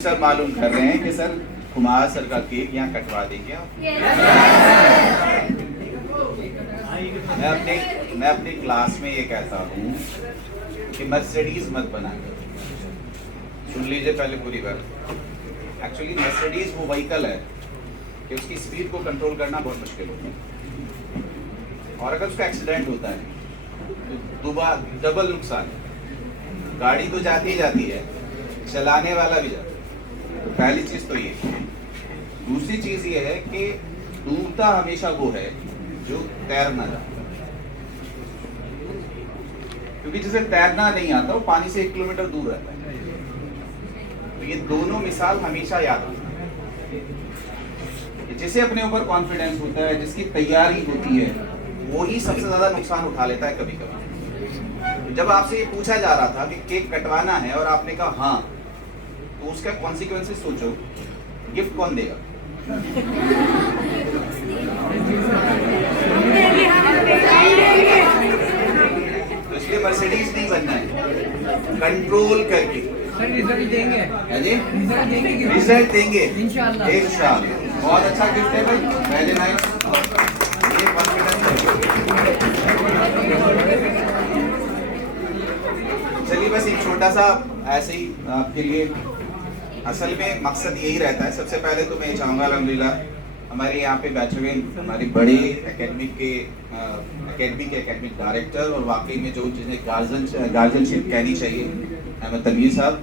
Sir मालूम कर रहे हैं कि सर कुमार सर का केक यहाँ कटवा देंगे आप? मैं अपनी क्लास में ये कहता हूँ कि मर्सिडीज मत बनाकर, सुन लीजिए पहले पूरी बात। एक्चुअली मर्सिडीज वो व्हीकल है कि उसकी स्पीड को कंट्रोल करना बहुत मुश्किल होता है, और अगर उसका एक्सीडेंट होता है तो डबल नुकसान है। गाड़ी तो जाती ही जाती है, चलाने वाला भी जाता है। तो पहली चीज तो ये। दूसरी चीज ये है कि डूबता हमेशा वो है जो तैरना जानता है, क्योंकि जिसे तैरना नहीं आता वो पानी से 1 किलोमीटर दूर रहता है। तो ये दोनों मिसाल हमेशा याद रखना। जिसे अपने ऊपर कॉन्फिडेंस होता है, जिसकी तैयारी होती है, वो ही सबसे ज्यादा नुकसान उठा लेता है कभी कभी। तो जब आपसे ये पूछा जा रहा था कि केक कटवाना है और आपने कहा हाँ, तो उसका कॉन्सिक्वेंसेस सोचो। गिफ्ट कौन देगा? तो इसलिए मर्सिडीज नहीं बनना है, कंट्रोल करके। सर रिजल्ट देंगे, है जी, रिजल्ट देंगे इंशाल्लाह। इंशाल्लाह। बहुत अच्छा गिफ्ट है भाई, वेरी नाइस। ये कॉन्फिडेंस है। चलिए बस एक छोटा सा ऐसे ही आपके लिए, असल में मकसद यही रहता है। सबसे पहले तो मैं चाहूँगा अल्हम्दुलिल्लाह हमारे यहाँ पे बैठे हुए हमारे बड़े एकेडमिक डायरेक्टर और वाकई में जो जिन्हें गार्जियनशिप कहनी चाहिए, अहमद तनवीर साहब,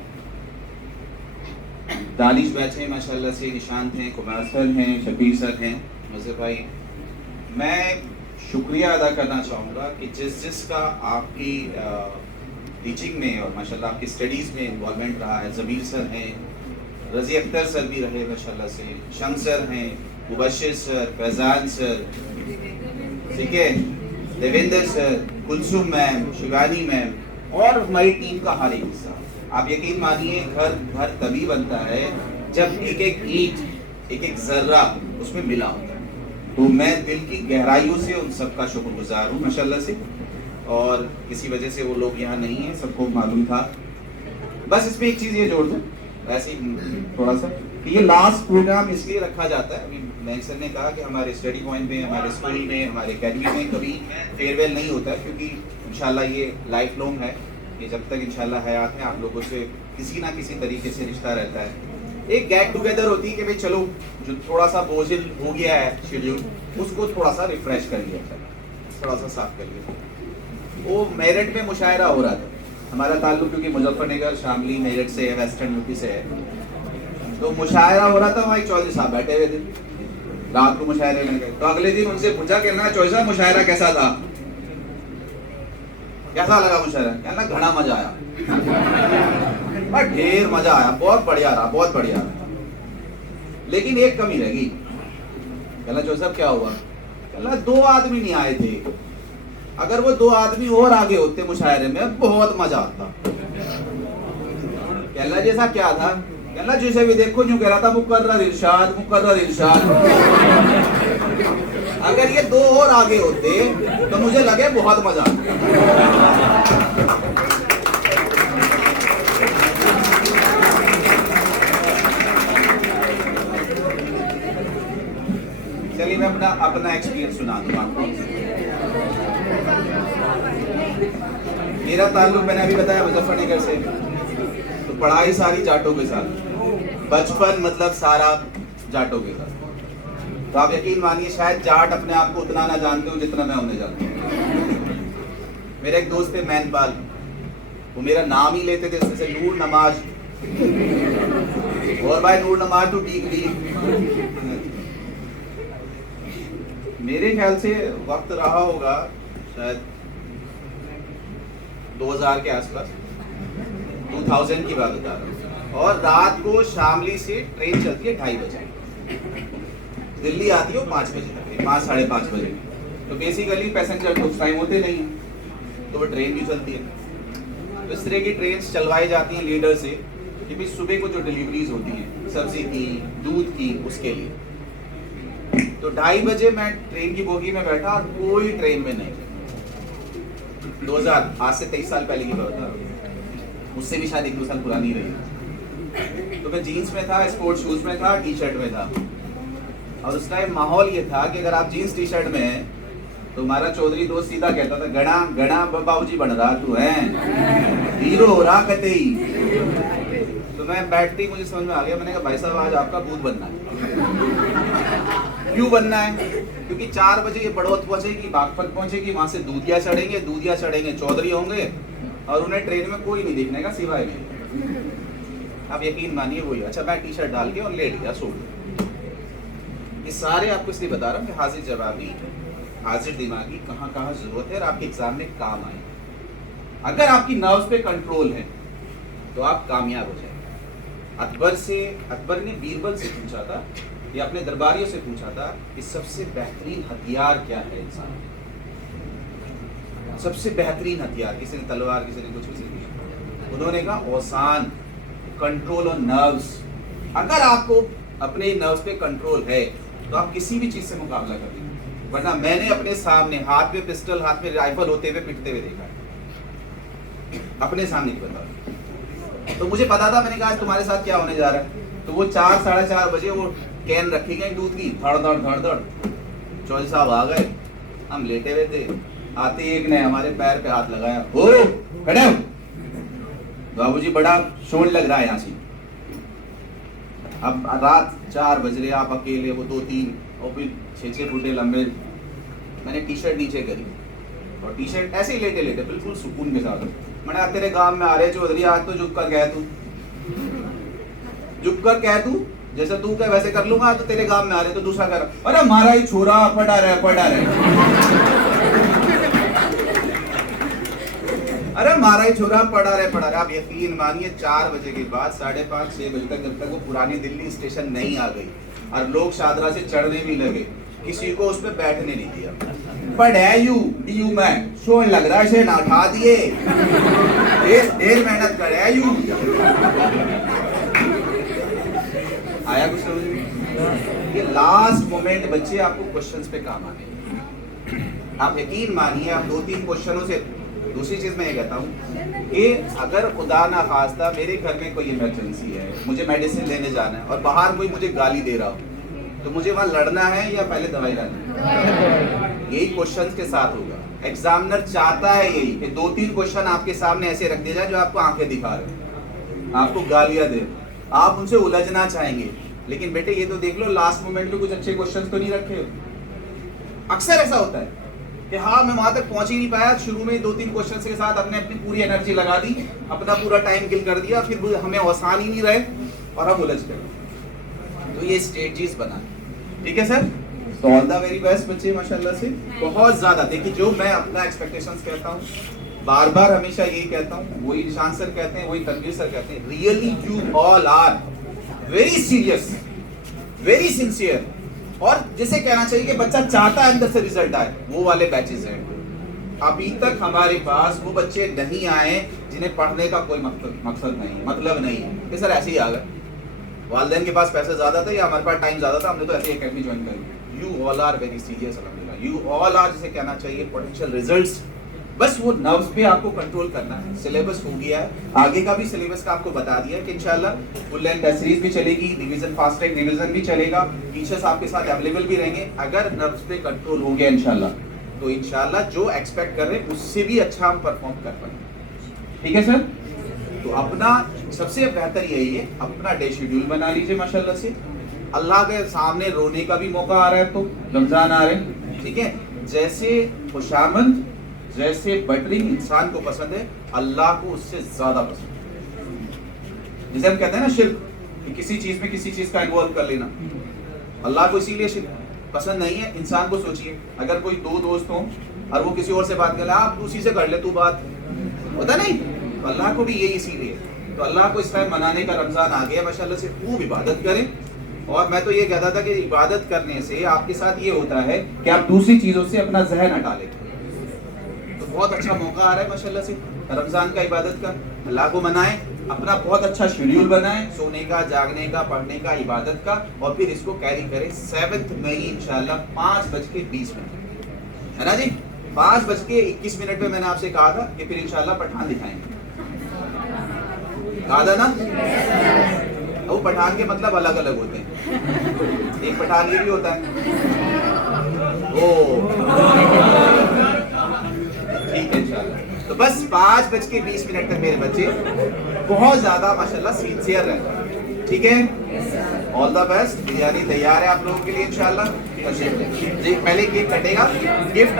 दानिश बैठे हैं माशाल्लाह से, निशांत हैं, कुमार सर हैं, शबीर सर हैं, मुझे भाई। मैं शुक्रिया अदा करना चाहूँगा कि जिसका आपकी टीचिंग में और माशाल्लाह आपकी स्टडीज़ में इन्वॉल्वमेंट रहा है। ज़मीर सर हैं, रज़ी अख्तर सर भी रहे माशाल्लाह से, शम्स सर हैं, मुबशिर सर, फैज़ान सर, ठीक है, Devendra sir, Kulsum ma'am, Shivani ma'am, और हमारी टीम का हर एक हिस्सा। आप यकीन मानिए घर तभी बनता है जब एक एक ईंट, एक एक जर्रा उसमें मिला होता है। तो मैं दिल की गहराइयों से उन सबका शुक्रगुजार हूँ माशाल्लाह से, और किसी वजह से वो लोग यहाँ नहीं हैं, सबको मालूम था। बस इसमें एक चीज़ ये जोड़ दूँ ऐसे ही थोड़ा सा, कि ये लास्ट प्रोग्राम इसलिए रखा जाता है। अभी मैं सर ने कहा कि हमारे स्टडी पॉइंट में, हमारे स्कूल में, हमारे अकेडमी में कभी फेयरवेल नहीं होता है, क्योंकि इंशाल्लाह ये लाइफ लॉन्ग है। ये जब तक इंशाल्लाह हयात है आप लोगों से किसी ना किसी तरीके से रिश्ता रहता है। एक गेट टुगेदर होती है कि भाई चलो जो थोड़ा सा बोझिल हो गया है शेड्यूल, उसको थोड़ा सा रिफ्रेश कर लिया जाए, थोड़ा सा साफ कर लिया। वो मेरठ में मुशायरा हो रहा था, हमारा ताल्लुक क्योंकि मुजफ्फरनगर, शामली, मेरठ से है, वेस्टर्न यूपी से है। तो मुशायरा हो रहा था, वहाँ एक चौधरी साहब बैठे हुए थे, रात को मुशायरे में गए। तो अगले दिन उनसे पूछा कि ना चौधरी साहब मुशायरा कैसा था, कैसा लगा मुशायरा? कहना घना मजा आया, ढेर मजा आया, बहुत बढ़िया रहा, बहुत बढ़िया रहा, लेकिन एक कमी रह गई। कहना चौधरी साहब क्या हुआ? कहना 2 आदमी नहीं आए थे, अगर वो 2 आदमी और आगे होते मुशायरे में बहुत मजा आता। कहना जैसा क्या था? कहना जैसे भी देखो यूं कह रहा था मुकर्रर इरशाद, मुकर्रर इरशाद। अगर ये 2 और आगे होते तो मुझे लगे बहुत मजा आता। चलिए मैं अपना एक्सपीरियंस सुना दूं आपको। मेरा ताल्लुक मैंने अभी बताया मुजफ्फरनगर से, तो पढ़ाई सारी जाटों के साथ, बचपन मतलब सारा जाटों के साथ। तो आप यकीन मानिए शायद जाट अपने आप को उतना ना जानते हो जितना मैं उन्हें जानता हूँ। मेरे एक दोस्त थे मैनपाल, वो मेरा नाम ही लेते थे जैसे नूर नमाज, और भाई नूर नमाज तो ठीक ली। मेरे ख्याल से वक्त रहा होगा शायद 2000 के आसपास, 2000 की बात बता रहा हूँ, और रात को शामली से ट्रेन चलती है 2:30 बजे, दिल्ली आती है वो 5 बजे तक, 5 साढ़े 5 बजे। तो बेसिकली पैसेंजर तो उस टाइम होते नहीं हैं, तो वो ट्रेन भी चलती है। तो इस तरह की ट्रेन चलवाई जाती हैं लीडर से कि भाई सुबह को जो डिलीवरीज होती हैं सब्जी की, दूध की, उसके लिए। तो 2:30 बजे मैं ट्रेन की बोगी में बैठा और कोई ट्रेन में नहीं। 2000 आज से 23 साल पहले की बात है, मुझसे भी शायद 1-2 साल पुरानी रही। तो मैं जीन्स में था, स्पोर्ट्स शूज में था, टी शर्ट में था। और उस टाइम माहौल ये था कि अगर आप जीन्स टी शर्ट में हैं तो हमारा चौधरी दोस्त सीधा कहता था, गणा गणा बाबूजी बन रहा तू है, हीरो हो रहा कहते ही। तो मैं बैठते ही मुझे समझ में आ गया, मैंने कहा भाई साहब आज आपका भूत बनना है। क्यों बनना है? क्योंकि 4 बजे ये बड़ौत पहुंचेगी, बागपत पहुंचेगी, वहां से दूधिया चढ़ेंगे, चौधरी होंगे और उन्हें ट्रेन में कोई नहीं देखने का सिवाय मेरे। आप यकीन मानिए वही। अच्छा मैं टी शर्ट डाल के और लेट गया, सो गया। ये सारे आपको इसलिए बता रहा हूँ कि हाजिर जवाबी, हाजिर दिमागी कहाँ कहाँ जरूरत है और आपके एग्जाम में काम आए। अगर आपकी नर्व्स पे कंट्रोल है तो आप कामयाब हो जाएंगे। अकबर ने बीरबल से पूछा था या अपने दरबारियों से पूछा था कि सबसे बेहतरीन हथियार क्या है इंसान, सबसे बेहतरीन हथियार। किसी ने तलवार, किसी ने कुछ, किसी ने कुछ। उन्होंने कहा औसान, कंट्रोल ऑन नर्व्स। अगर आपको अपने नर्व्स पे कंट्रोल है तो आप किसी भी चीज से मुकाबला कर लेंगे। वरना मैंने अपने सामने हाथ में पिस्टल, हाथ में राइफल होते हुए पिटते हुए देखा है, अपने सामने की बता। तो मुझे पता था, मैंने कहा आज तुम्हारे साथ क्या होने जा रहा है। तो वो 4 साढ़े 4 बजे वो कैन रखी गई दूध की, धड़ धड़ चौधरी साहब आ गए, हम लेटे हुए थे। आते एक ने हमारे पैर पे हाथ लगाया, हो खड़े हो बाबूजी, बड़ा शोर लग रहा है यहाँ से। अब रात 4 बज रहे, आप अकेले, वो 2-3 और फिर 6-6 फुटे लंबे। मैंने टी शर्ट नीचे करी और टी शर्ट ऐसे ही लेटे लेटे बिल्कुल सुकून के साथ। मैंने आज तेरे गांव में आ रहे चौधरी, आज तो झुक कर कह तू, झुक कर कह तू, जैसे तू कह वैसे कर लूंगा। तो तेरे गांव में आ रहे तो दूसरा कर, अरे हमारा ही छोरा पढ़ा रहे अरे हमारा ही छोरा पढ़ा रहे। आप यकीन मानिए 4 बजे के बाद 5:30-6 बजे तक, जब तक वो पुरानी दिल्ली स्टेशन नहीं आ गई और लोग शादरा से चढ़ने भी लगे, किसी को उस पर बैठने नहीं दिया। पढ़ में शोर लग रहा है, इसे ना उठा दिए, ढेर मेहनत कर आया कुछ समझ में? ये लास्ट मोमेंट बच्चे आपको क्वेश्चंस पे काम आने। आप यकीन मानिए, आप 2-3 क्वेश्चनों से। दूसरी चीज मैं ये कहता हूँ कि अगर खुदा ना खास्ता मेरे घर में कोई इमरजेंसी है, मुझे मेडिसिन लेने जाना है और बाहर कोई मुझे गाली दे रहा हो, तो मुझे वहां लड़ना है या पहले दवाई लानी है? यही क्वेश्चंस के साथ होगा। एग्जामिनर चाहता है यही कि 2-3 क्वेश्चन आपके सामने ऐसे रख दिए जाए जो आपको आंखें दिखा रहे, आपको गालियां दे, आप उनसे उलझना चाहेंगे। लेकिन बेटे ये तो देख लो, लास्ट मोमेंट में कुछ अच्छे क्वेश्चंस तो नहीं रखे हो। अक्सर ऐसा होता है कि हाँ मैं वहां तक पहुंच ही नहीं पाया, शुरू में 2-3 क्वेश्चन के साथ अपने अपनी पूरी एनर्जी लगा दी, अपना पूरा टाइम किल कर दिया, फिर हमें आसान ही नहीं रहे और हम उलझ गए। तो ये स्ट्रेटजीज बना, ठीक है सर? तो ऑल द वेरी बेस्ट बच्चे, माशाल्लाह से बहुत ज्यादा। देखिए जो मैं अपना एक्सपेक्टेशंस कहता हूँ, बार बार हमेशा यही कहता हूँ, वही निशान सर कहते हैं, वही तनवीर सर कहते हैं, really you all are very serious, very sincere, और जिसे कहना चाहिए कि बच्चा चाहता है अंदर से रिजल्ट आए, वो वाले बैचेस हैं। अभी तक हमारे पास वो बच्चे नहीं आए जिन्हें पढ़ने का कोई मकसद नहीं, मतलब नहीं है कि सर ऐसे ही आ गए, वालिदैन के पास पैसे ज्यादा थे या हमारे पास टाइम ज्यादा था, हमने तो ऐसे एकेडमी ज्वाइन करी। You all are very serious, अल्हम्दुलिल्लाह यू ऑल आर, जिसे कहना चाहिए पोटेंशियल रिजल्ट्स। बस वो नर्व्स पे आपको कंट्रोल करना है। सिलेबस हो गया है, आगे का भी सिलेबस का आपको बता दिया कि इंशाल्लाह फुल लेंथ टेस्ट सीरीज भी चलेगी, रिवीजन फास्ट ट्रैक रिवीजन भी चलेगा, टीचर्स आपके साथ अवेलेबल भी रहेंगे। अगर नर्व्स पे कंट्रोल हो गया इंशाल्लाह, तो इंशाल्लाह जो एक्सपेक्ट कर रहे हैं उससे भी अच्छा हम परफॉर्म कर पाएंगे। ठीक है सर? तो अपना सबसे बेहतर यही है, अपना डे शेड्यूल बना लीजिए माशाल्लाह से। अल्लाह के सामने रोने का भी मौका आ रहा है, तो रमजान आ रहे हैं, ठीक है? जैसे खुशामंद, जैसे बटरिंग इंसान को पसंद है, अल्लाह को उससे ज्यादा पसंद है। जिसे हम कहते हैं ना शिर्क, कि किसी चीज में किसी चीज का इन्वॉल्व कर लेना, अल्लाह को इसीलिए शिर्क पसंद नहीं है। इंसान को सोचिए, अगर कोई 2 दोस्त हो और वो किसी और से बात कर ले, आप उसी से कर ले तू बात, होता नहीं? तो अल्लाह को भी यही इसीलिए। तो अल्लाह को इस टाइम मनाने का रमजान आ गया माशाल्लाह से, खूब इबादत करें। और मैं तो ये कहता था कि इबादत करने से आपके साथ ये होता है कि आप दूसरी चीजों से अपना जहन हटा लेते हैं। तो बहुत अच्छा मौका आ रहा है माशाल्लाह से रमजान का, इबादत का। अल्लाह को मनाएं, अपना बहुत अच्छा शेड्यूल बनाएं, सोने का, जागने का, पढ़ने का, इबादत का, और फिर इसको कैरी करें 7 मई इंशाल्लाह 5:20 है ना जी? 5:21 पे मैंने आपसे कहा था कि फिर इंशाल्लाह पठान दिखाएंगे, कहा था ना? वो पठान के मतलब अलग अलग होते हैं। एक पठान ये भी होता है। ओ ठीक है इंशाल्लाह। तो बस 5:20 तक मेरे बच्चे बहुत ज्यादा माशाल्लाह सिंसियर रहते हैं। ठीक है, ऑल द बेस्ट। बिरयानी तैयार है आप लोगों के लिए इंशाल्लाह। जी पहले केक कटेगा, गिफ्ट